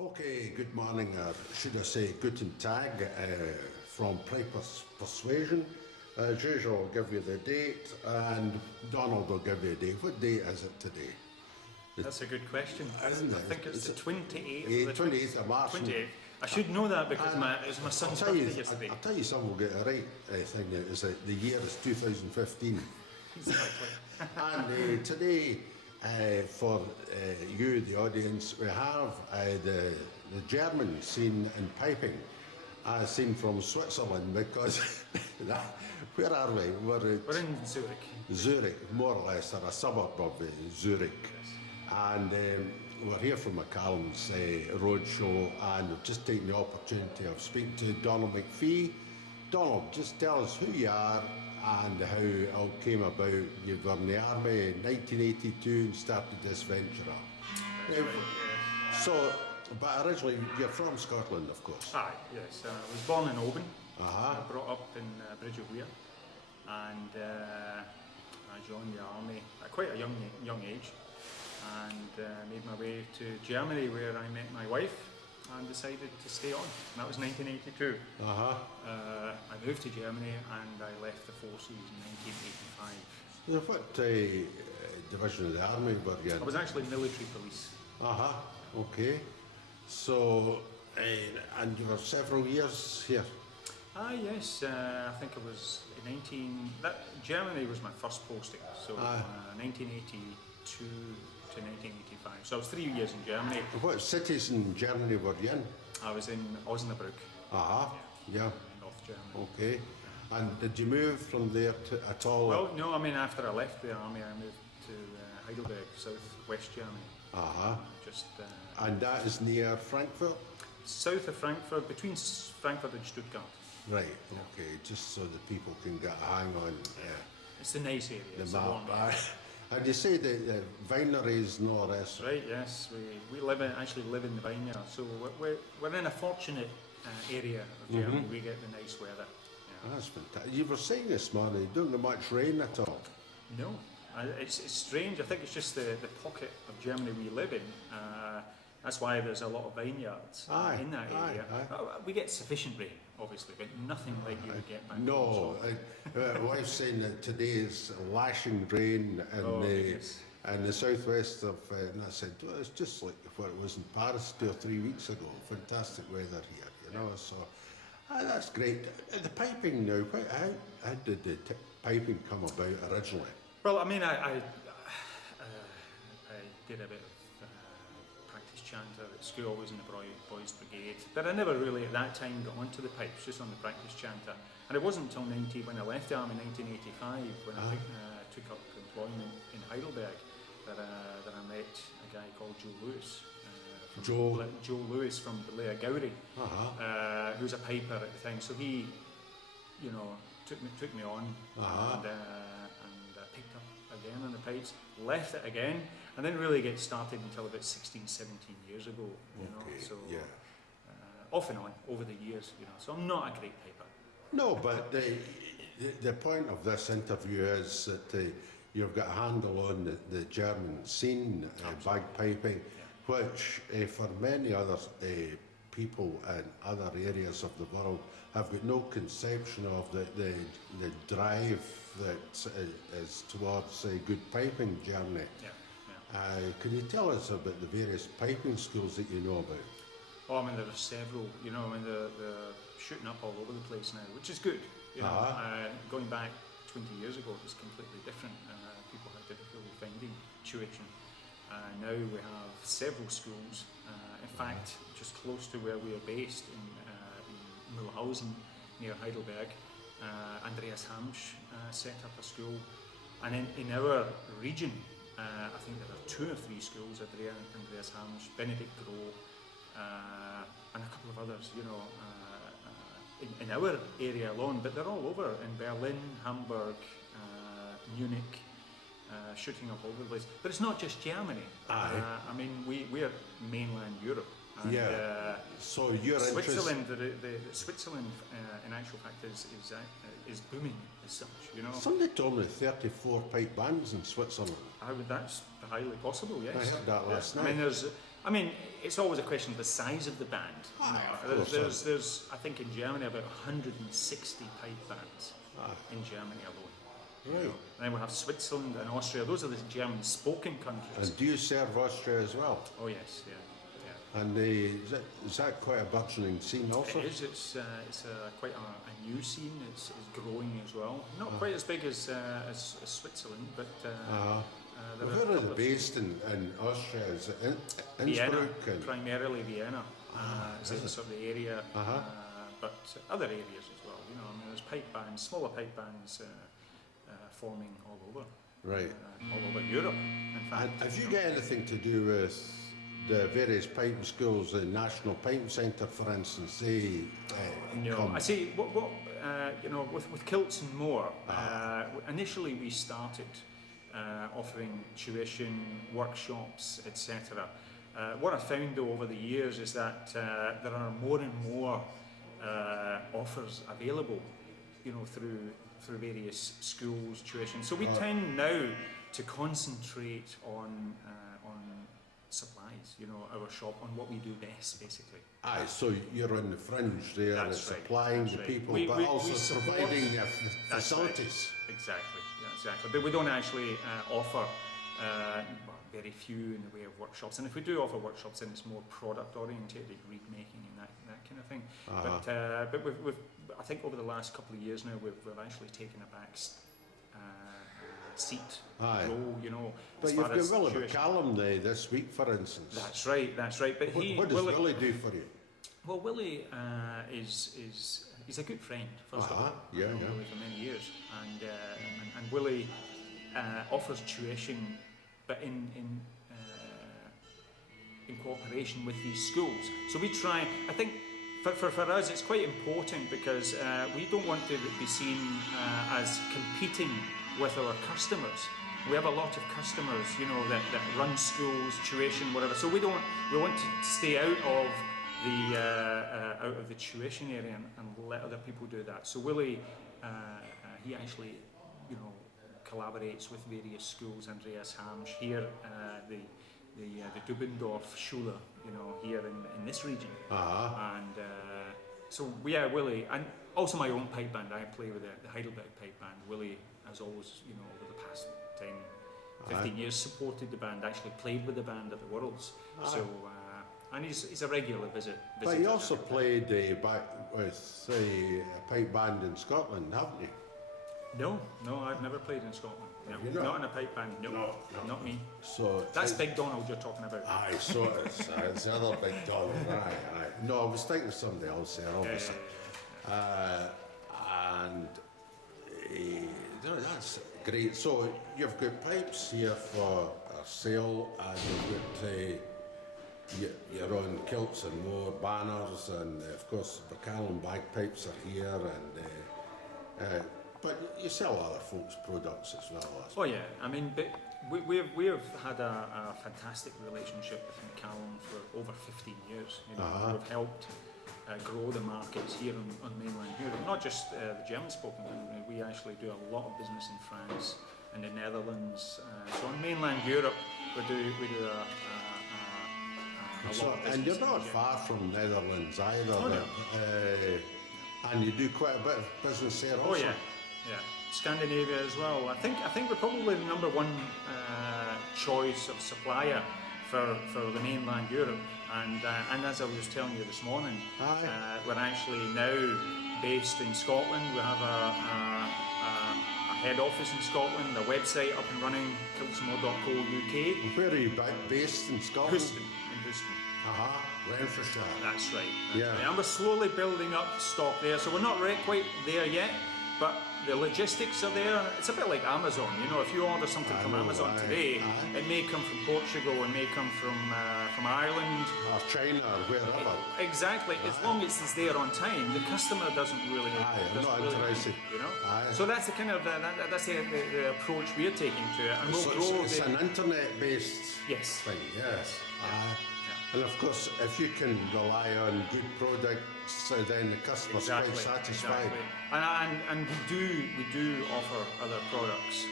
Okay, good morning, or should I say Guten Tag, from Persuasion. As usual, I'll give you the date, and Donald will give you a date. What date is it today? That's a good question. Isn't it? I think it's the 28th. 28th of March. 28th. I should know that because it was my son's birthday yesterday. I'll tell you something, we'll get it right. Thing is that the year is 2015. Exactly. And today, for you, the audience, we have the German scene in piping, seen from Switzerland, because where are we? We're in Zurich. Zurich, more or less, or a suburb of Zurich. Yes. And we're here from McCallum's roadshow, and we've just taken the opportunity of speaking to Donald McPhee. Donald, just tell us who you are and how it all came about. You were in the army in 1982 and started this venture up. That's right, yes. So, but originally you're from Scotland, of course. Aye, yes. I was born in Oban. Uh-huh. Brought up in Bridge of Weir, and I joined the army at quite a young age, and made my way to Germany, where I met my wife and decided to stay on. And that was 1982. Uh-huh. I moved to Germany and I left the forces in 1985. So what division of the army were you in? I was actually military police. Uh-huh, okay. So, and you were several years here? Yes, I think it was Germany was my first posting, so 1982 to 1985. So I was 3 years in Germany. What cities in Germany were you in? I was in Osnabrück. Uh-huh, yeah. North Germany. Okay. And did you move from there at all? Well, no, I mean, after I left the army, I moved to Heidelberg, south-west Germany. Uh-huh. Just. And that is near Frankfurt? South of Frankfurt, between Frankfurt and Stuttgart. Right, okay, just so the people can get a hang on it's a nice area. the it's map. And you say the wineries, no less. Right, yes. We actually live in the vineyard, so we're in a fortunate area of Germany. Mm-hmm. We get the nice weather. Yeah. That's fantastic. You were saying this morning, you don't get much rain at all. No, it's strange. I think it's just the pocket of Germany we live in. That's why there's a lot of vineyards in that area. We get sufficient rain, obviously, but nothing like you would get back home. No, my wife's saying that today is lashing rain in the southwest of, and I said, well, it's just like what it was in Paris 2 or 3 weeks ago. Fantastic weather here, you know, so that's great. The piping now, how did the piping come about originally? Well, I mean, I did a bit of practice chanter at school. I was in the Boys Brigade, but I never really at that time got onto the pipes, just on the practice chanter. And it wasn't until when I left the army in 1985, when I took up employment in Heidelberg, that I met a guy called Joe Lewis. Joe Lewis from Blair Gowrie, who was a piper at the time. So he, took me on and picked up again on the pipes, left it again, and didn't really get started until about 16, 17 years ago. So off and on over the years. So I'm not a great piper. No, but the point of this interview is that you've got a handle on the German scene, bagpiping, which for many other people in other areas of the world have got no conception of the drive that is towards good piping in Germany. Can you tell us about the various piping schools that you know about? Oh, I mean, there are several. They're shooting up all over the place now, which is good. Going back 20 years ago, it was completely different. People had difficulty finding tuition. Now we have several schools. In fact, just close to where we are based in Mulhausen, near Heidelberg, Andreas Hamsch set up a school. And in our region, I think there are 2 or 3 schools, Andreas Hamsch, Benedikt Groh, and a couple of others, in our area alone, but they're all over, in Berlin, Hamburg, Munich, shooting up all over the place. But it's not just Germany. I mean, we're mainland Europe. And, so you're Switzerland, Switzerland, in actual fact, is booming as such. Somebody told me 34 pipe bands in Switzerland. That's highly possible. Yes, I heard that last night. I mean, I mean, it's always a question of the size of the band. There's I think in Germany about 160 pipe bands in Germany alone. Right. And then we have Switzerland and Austria. Those are the German-spoken countries. And do you serve Austria as well? Oh yes, yeah. And is that quite a burgeoning scene also? It is. It's quite a new scene. It's growing as well. Not quite as big as Switzerland, but where are they based in Austria? Is it Innsbruck? Vienna, primarily Vienna. Is sort of the area, but other areas as well. You know, I mean, there's pipe bands, smaller pipe bands forming all over. Right. All over Europe, in fact. And have you got anything to do with the various piping schools, the National Piping Centre, for instance? They no, I see. What you know, with Kilts and More, initially we started offering tuition, workshops, etc. What I found though over the years is that there are more and more offers available, you know, through various schools, tuition. So we tend now to concentrate on supplies, you know, our shop, on what we do best, basically. Aye, so you're on the fringe there, That's supplying right. the people, We but also support, providing the that's facilities. Right. Exactly, yeah, exactly. But we don't actually offer very few in the way of workshops. And if we do offer workshops, then it's more product oriented, like reed making and that kind of thing. But we've I think over the last couple of years now, we've actually taken a back seat role, you know. But you've got Willie McCallum this week, for instance. That's right. But what does Willie do for you? Well, Willie he's a good friend, first of all. Yeah, I've known Willie for many years, and Willie offers tuition, but in cooperation with these schools. So we try. I think for us, it's quite important because we don't want to be seen as competing with our customers. We have a lot of customers, you know, that run schools, tuition, whatever. So we want to stay out of the tuition area and let other people do that. So Willie, he actually, you know, collaborates with various schools. Andreas Hamsch here, the Dubendorf Schule, you know, here in this region. And so yeah, Willie, and also my own pipe band. I play with the Heidelberg pipe band. Willie has always, you know, over the past 10, 15 years supported the band, actually played with the band at the Worlds. So, and he's a regular visitor. But you also played back with a pipe band in Scotland, haven't you? No, I've never played in Scotland. No, not in a pipe band. No, not me. So that's Big Donald you're talking about. Aye, so it's the other Big Donald. Aye. No, I was thinking of somebody else there, obviously. That's great. So you've got pipes here for sale, and you've got your own Kilts and More banners, and of course McCallum bagpipes are here, and but you sell other folks' products as well. Oh yeah, I mean, but we've had a fantastic relationship with McCallum for over 15 years. You know, we've helped grow the markets here on mainland Europe, not just the German-spoken country. We actually do a lot of business in France and the Netherlands. So on mainland Europe, we do a lot of business. And you're not far from Netherlands either. Oh, no. And you do quite a bit of business there also. Oh yeah. Scandinavia as well. I think we're probably the number one choice of supplier for the mainland Europe. And as I was telling you this morning, we're actually now based in Scotland. We have a head office in Scotland, a website up and running, kiltsmore.co.uk. Where are you based in Scotland? In Houston. Renfrewshire. That's right. Yeah. And we're slowly building up stock there, so we're not quite there yet, but the logistics are there. It's a bit like Amazon, you know, if you order something from Amazon today, it may come from Portugal, it may come from Ireland. Or China, or wherever. Exactly, as long as it's there on time, the customer doesn't really... I'm not interested. You know? So that's the kind of, that's the approach we're taking to it. And we'll grow it's an internet-based thing, yes. And of course, if you can rely on good products, then the customer's quite satisfied. Exactly. And we do offer other products,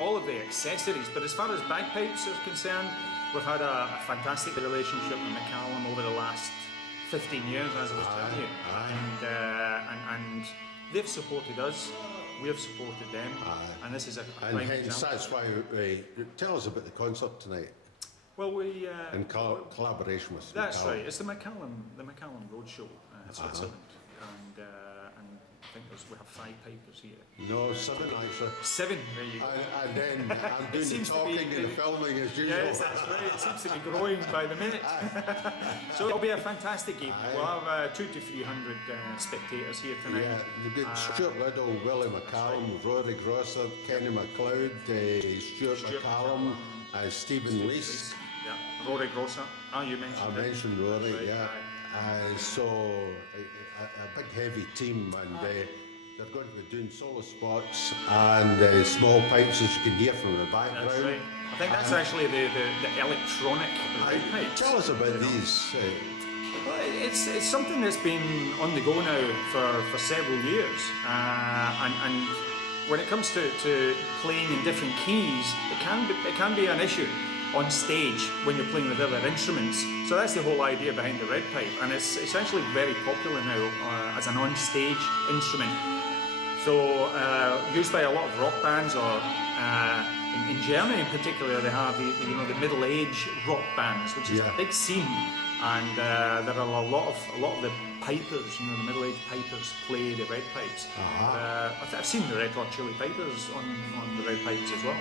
all of the accessories. But as far as bagpipes are concerned, we've had a fantastic relationship with McCallum over the last 15 years, as I was telling you, and they've supported us, we have supported them, and this is a prime example. That's why, tell us about the concert tonight. Well, we in collaboration with. That's McCallum. right. It's the McCallum Roadshow in Switzerland, and I think we have 5 papers here. No, 7 actually. 7. There you go. And then I'm doing the talking and the filming as usual. Yes, that's right. It seems to be growing by the minute. So it'll be a fantastic evening. We'll have 200 to 300 spectators here tonight. Yeah, you've got Stuart Liddell, Willie McCallum, Rory Grosser, Kenny McLeod, Stuart McCallum, Stephen Least. Yeah, Rory Grosser. You mentioned I mentioned Rory, right, yeah. So a big heavy team, and they're going to be doing solo spots and small pipes, as you can hear from the background. That's right. I think that's actually the electronic pipes. Tell us about these. Well, it's something that's been on the go now for several years, and when it comes to playing in different keys, it can be an issue on stage when you're playing with other instruments. So that's the whole idea behind the red pipe, and it's actually very popular now as an on-stage instrument. So used by a lot of rock bands, or in Germany in particular, they have the middle-age rock bands, which is a big scene, and there are a lot of the pipers, the middle-aged pipers play the red pipes. I've seen the Red Hot Chili Pipers on the red pipes as well.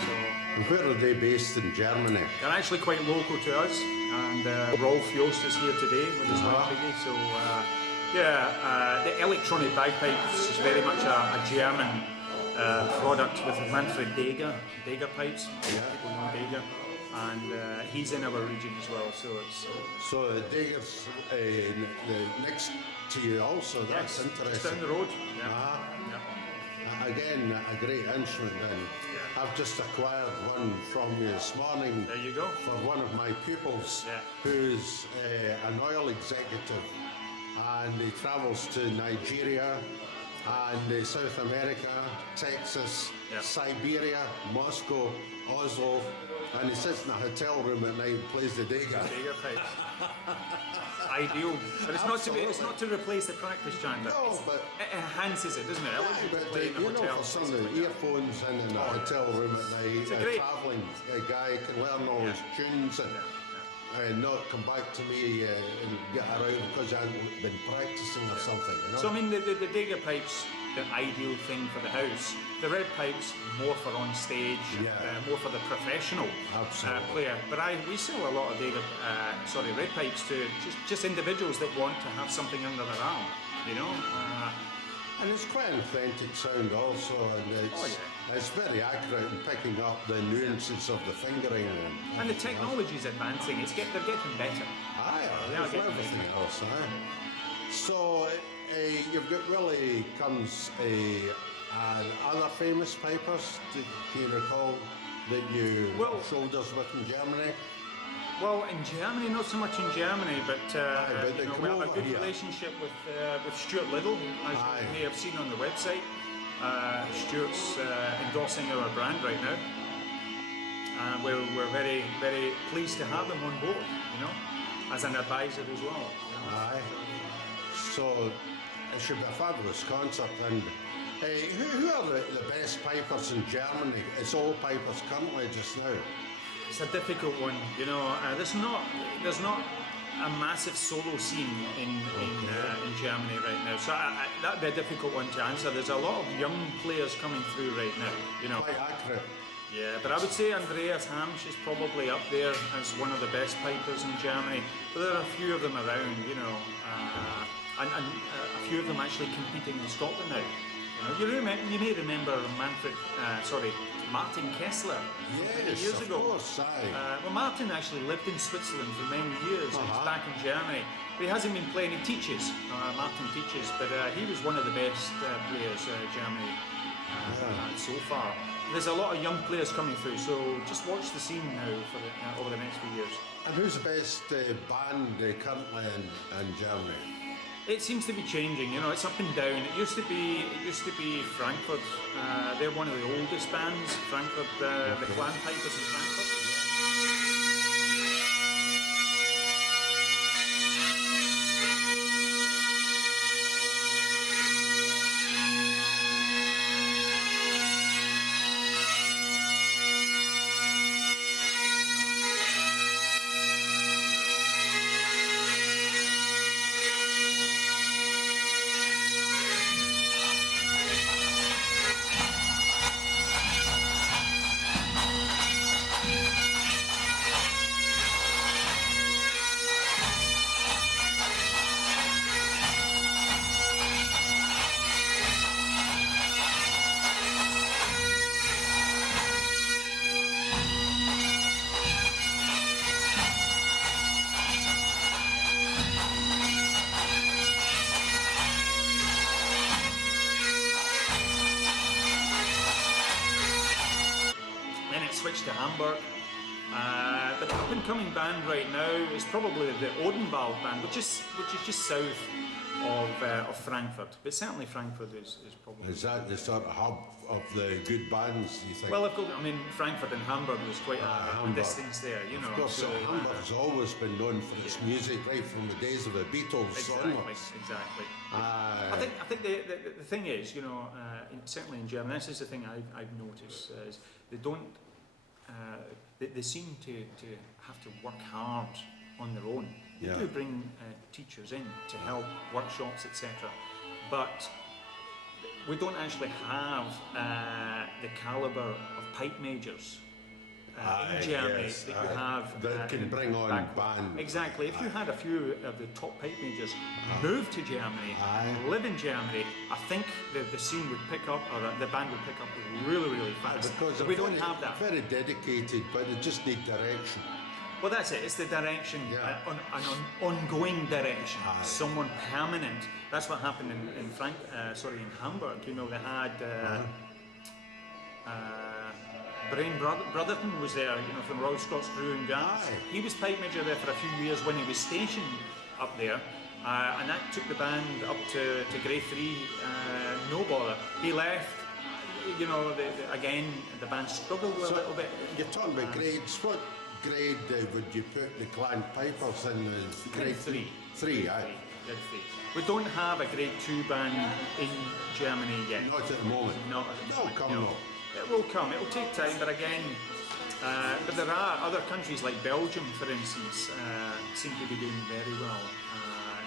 So. And where are they based in Germany? They're actually quite local to us, and Rolf Jost is here today with his wife Piggy. So the electronic bagpipes is very much a German product with Manfred Deger pipes. People know Deger. And he's in our region as well, so it's... So Deger's next to you also, that's interesting. Just down the road. Again, a great instrument, and I've just acquired one from you this morning. There you go. For one of my pupils, who's an oil executive, and he travels to Nigeria, and South America, Texas, Siberia, Moscow, Oslo, and he sits in a hotel room at night and plays the Deger. Deger pipes. Ideal. But it's not to replace the practice chanter. No, but it enhances it, doesn't it? But play in a hotel. for some of the earphones in a hotel room at night, a travelling guy can learn all his tunes and not come back to me and get around because I haven't been practising or something. So I mean, the Deger pipes, the ideal thing for the house. The red pipes, more for on stage, more for the professional player. But we sell a lot of red pipes to just individuals that want to have something under their arm, And it's quite an authentic sound also, and it's very accurate in picking up the nuances of the fingering. And the technology is advancing, they're getting better. Everything else. So you've got Willie comes other famous pipers. Do you recall that you shoulders with in Germany? Well, in Germany, not so much in Germany, but we have a good relationship with Stuart Liddell, as you may have seen on the website. Stuart's endorsing our brand right now. We're very, very pleased to have him on board, as an advisor as well. So it should be a fabulous concert. And who are the best pipers in Germany? It's all pipers currently just now. It's a difficult one, There's not a massive solo scene in Germany right now, so that'd be a difficult one to answer. There's a lot of young players coming through right now, Quite accurate. Yeah, but I would say Andreas Hamsch is probably up there as one of the best pipers in Germany. But there are a few of them around, and a few of them actually competing in Scotland now. You may remember Martin Kessler many years ago. Course, well, Martin actually lived in Switzerland for many years, and he's back in Germany. But he hasn't been playing, he teaches, Martin teaches, but he was one of the best players Germany had so far. There's a lot of young players coming through, so just watch the scene now for over the next few years. And who's the best band currently in Germany? It seems to be changing, it's up and down. It used to be Frankfurt. They're one of the oldest bands, Frankfurt, the Clan Pipers in Frankfurt. Hamburg. But the up-and-coming band right now is probably the Odenwald band, which is just south of Frankfurt. But certainly Frankfurt is probably... Is that the sort of hub of the good bands, you think? Well, Frankfurt and Hamburg was quite a distance there, you know. Of course, so, Hamburg's always been known for its music, right from the days of the Beatles onwards. Exactly. I think the thing is, you know, certainly in Germany, this is the thing I've noticed, is they don't... They seem to have to work hard on their own. They do bring teachers in to help, workshops, etc. But we don't actually have the calibre of pipe majors in Germany that you have. That can bring on bands. Exactly. If you had a few of the top pipe majors move to Germany, live in Germany, I think the scene would pick up, or the band would pick up really, really fast. Because we don't have that. Very dedicated, but they just need direction. Well, that's it. It's the direction, an ongoing direction. Someone permanent. That's what happened in Hamburg. You know, they had Brian Brotherton was there. You know, from Royal Scots Brewing Guards. He was pipe major there for a few years when he was stationed up there, and that took the band up to grade 3. No bother. He left. You know, again, the band struggled a little bit. You're talking about grades. What grade would you put the clan pipers in? Grade 3. 3, aye. Grade 3. We don't have a grade 2 band in Germany yet. Not at the moment. Not at the moment. It'll come though. It will come. It will take time, but again, but there are other countries like Belgium, for instance, seem to be doing very well.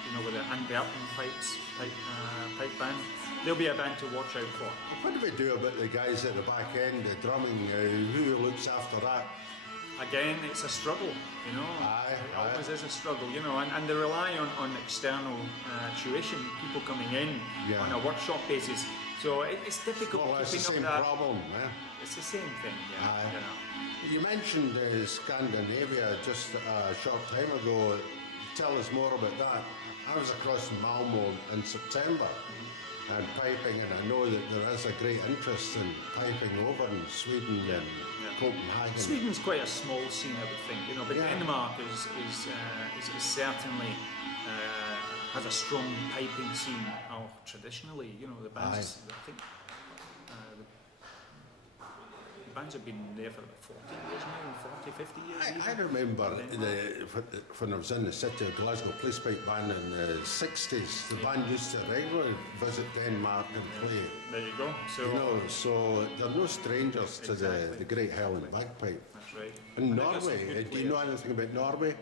You know, with the Antwerpen pipe band, they'll be a band to watch out for. What do we do about the guys at the back end, the drumming? Who looks after that? Again, it's a struggle, you know. It always is a struggle, you know, and they rely on external tuition, people coming in on a workshop basis. So it's difficult keeping up that. Well, it's the same problem, It's the same thing, you know. You mentioned Scandinavia just a short time ago. Tell us more about that. I was across Malmo in September and piping, and I know that there is a great interest in piping over in Sweden and Copenhagen. Sweden's quite a small scene, I would think, you know, but Denmark is certainly has a strong piping scene. Traditionally, you know, the bands. I think the bands have been there for about 40 years now, 40, 50 years. I remember when I was in the city of Glasgow Police Pipe Band in the 60s, the band used to regularly visit Denmark and play. There you go. So, you know, so they're no strangers to the great Highland bagpipe. That's right. And Norway, do you know anything about Norway?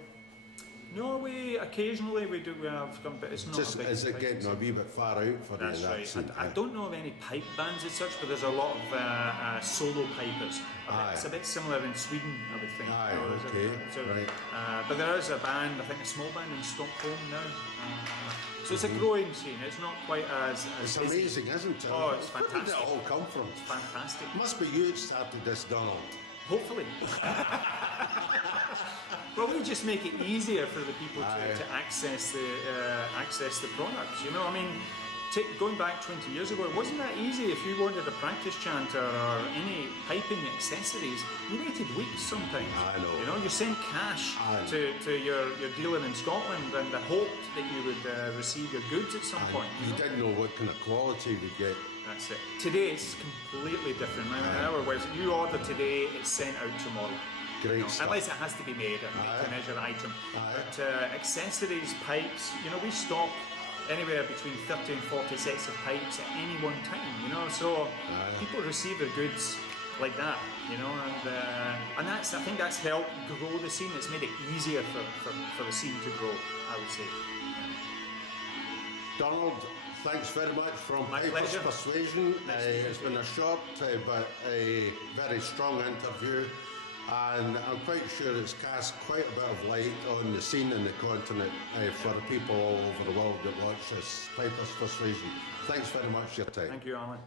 Norway, occasionally we have some, but it's not just, a big is it getting a wee bit far out for That's you? That's right. I don't know of any pipe bands as such, but there's a lot of solo pipers. It's a bit similar in Sweden, I would think. Right. But there is a band, I think a small band in Stockholm now. So it's a growing scene. It's not quite as It's busy. amazing, isn't it? Oh, it's fantastic. Where did it all come from? It's fantastic. Must be you that started this, Donald. Hopefully. Well, we just make it easier for the people to access the products. You know, I mean, going back 20 years ago, it wasn't that easy. If you wanted a practice chanter or any piping accessories, you waited weeks sometimes. I know. You know, you sent cash to your dealer in Scotland and hoped that you would receive your goods at some point. You didn't know what kind of quality we'd get. That's it. Today it's completely different. In other words, you order today, it's sent out tomorrow. Great stuff. Unless it has to be made, a measure item. But accessories, pipes, you know, we stock anywhere between 30 and 40 sets of pipes at any one time, you know, so people receive their goods like that, you know, and I think that's helped grow the scene. It's made it easier for the scene to grow, I would say. Donald, thanks very much from Piper's Persuasion. It's been a short but a very strong interview, and I'm quite sure it's cast quite a bit of light on the scene in the continent for people all over the world that watch this Piper's Persuasion. Thanks very much for your time. Thank you, Alan.